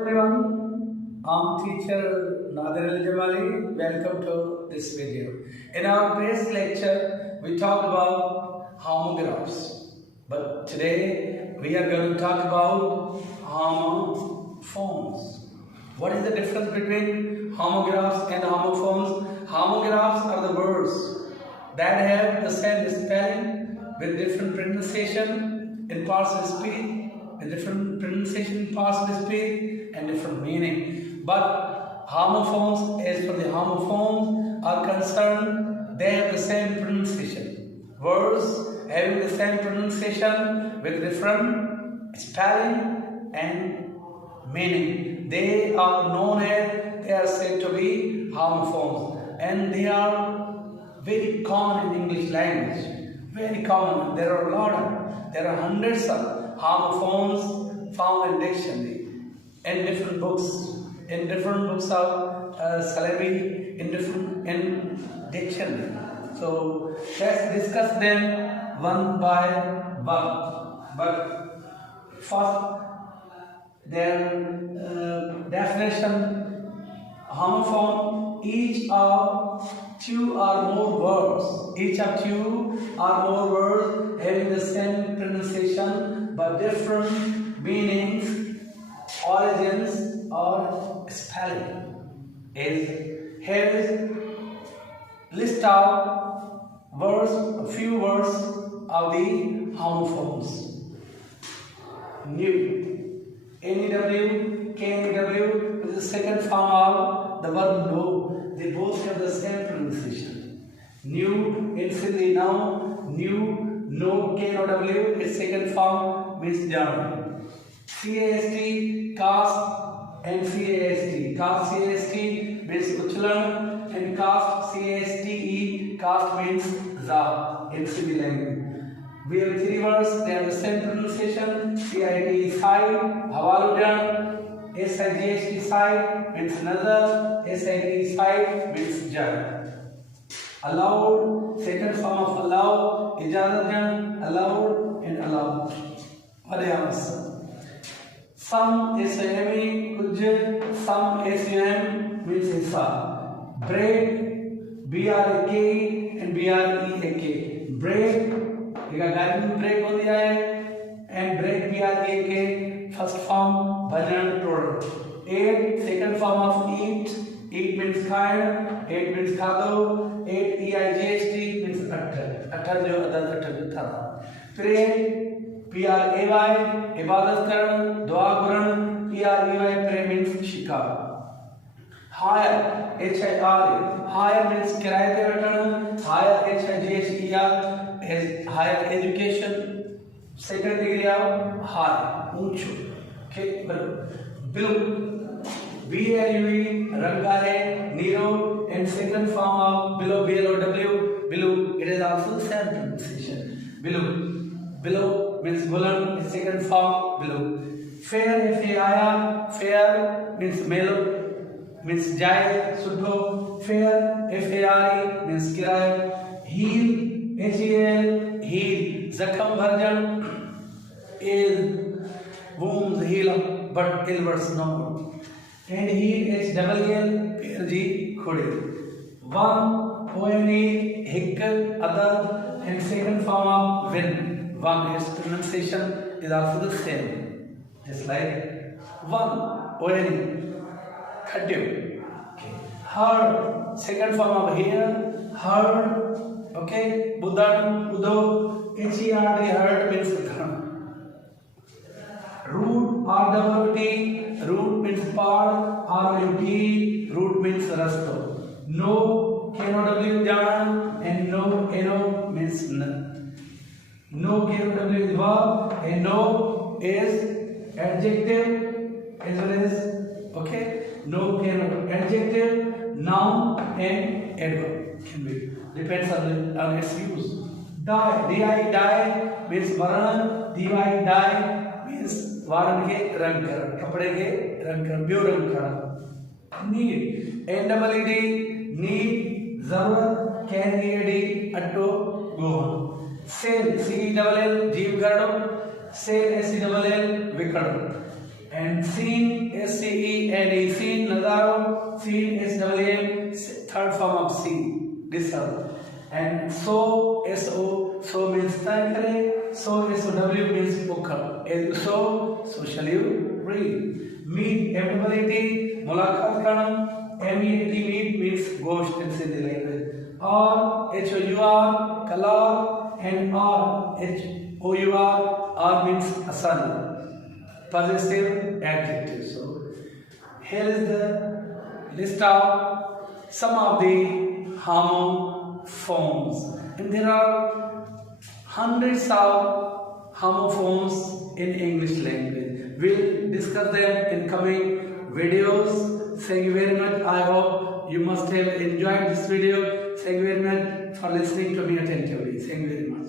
Everyone, I'm teacher Nadir Al Jamali. Welcome to this video. In our previous lecture, we talked about homographs, but today we are going to talk about homophones. What is the difference between homographs and homophones? Homographs are the words that have the same spelling with different pronunciation in parts of speech, with different pronunciation in parts of speech and different meaning. But homophones, as for the homophones are concerned, they have the same pronunciation. Words having the same pronunciation with different spelling and meaning. They are said to be homophones, and they are very common in English language. Very common. There are hundreds of homophones found in dictionary, in different books of syllabi, in dictionary. So let's discuss them one by one. But first, their definition: homophone, each of two or more words. Each of two or more words having the same pronunciation but different meanings, origins, or spelling. Here is list of words, a few words of the homophones. New, N-E-W, K-N-E-W is the second form of the verb know. They both have the same pronunciation. New, instantly now, new, no, K-N-O-W, its second form means down. C-A-S-T, cast, and C-A-S-T. Cast, C-A-S-T means uchlan, and cast, C-A-S-T-E, cast means za in Sindhi language. We have three words, they have the same pronunciation. C-I-T, side, havaludan, S-I-G-H-T, side means nazar, S-I-T, side means jan. Allowed, second form of allow, ijazat, allowed and allowed. Variants. Some S-A-M-E, kuj, some S-U-M means hissa. Break, B-R-A-K and B-R-E-A-K. Break, garden break on the eye, and break B-R-E-A-K, first form, bhajan, total. Eat, second form of eat. Eat means kind, eat means khado, eat, E-I-G-H-T means atta. Atta jo adad atta jo thara. Pray, P-R-A-Y, ibadat karan, dua kuran, P-R-E-Y, pray means shikar. Higher, H-I-R-A, higher means kiraye pe batana, higher, H-I-G-H-E-R, is higher education, second degree of high, unchu. Okay, below, B-L-U-E, ranga hai, Nero, and second form of below, B-L-O-W, below, it is also the same pronunciation. Below means bulan, second form, below. Fair, F-A-I-R, fair means male, means jai, sudho. Fair, F-A-R-E means kirai. Heel, H-E-L, heel. Zakham bharjan is wounds heal, but illness no. And heel, H-double-L, P-R-G, khode. One, O-N-E, hick, other, and second form of win. One, its pronunciation is also the same. Just like one, O-N-E, khadyu. Heard, second form of hear, heard. Okay, Buddhan, Udo, H-E-R-D, heard means dhan. Root, R-W-T, root means part, R-U-T, root means rasto. No, K-N-O-W, jan, and no, N-O means none. No, K-N-O-W is verb, and no is adjective as well as, okay, no, K-N-O-W, adjective, noun, and adverb can be. Depends on its use. Die, D-I, die means varan, D-I, die means varan ke rang karan, kapde ke rang karan, byo rang karan. Need, N-E-E-D, need, zarurat, can E-A-D, atto, go on. Sale, C-E-L-L, jeev gardo, sale, S-E-L-L, vikado. And seen, S-C-E-N-E, seen, Nazaro, seen, S-W-M, third form of seen, listen. And so, S-O, so means thank kare, so S-O-W means book. As you sow, so shall you read. Meet, M-E-E-T, mulaqat karan, M-E-E-T, meet means ghost in Sindhi language. R, H-O-U-R, Kalar, and R, H-O-U-R, R means asan. Possessive adjective. So here is the list of some of the homophones, and there are hundreds of homophones in English language. We'll discuss them in coming videos. Thank you very much. I hope you must have enjoyed this video. Thank you very much for listening to me attentively. Thank you very much.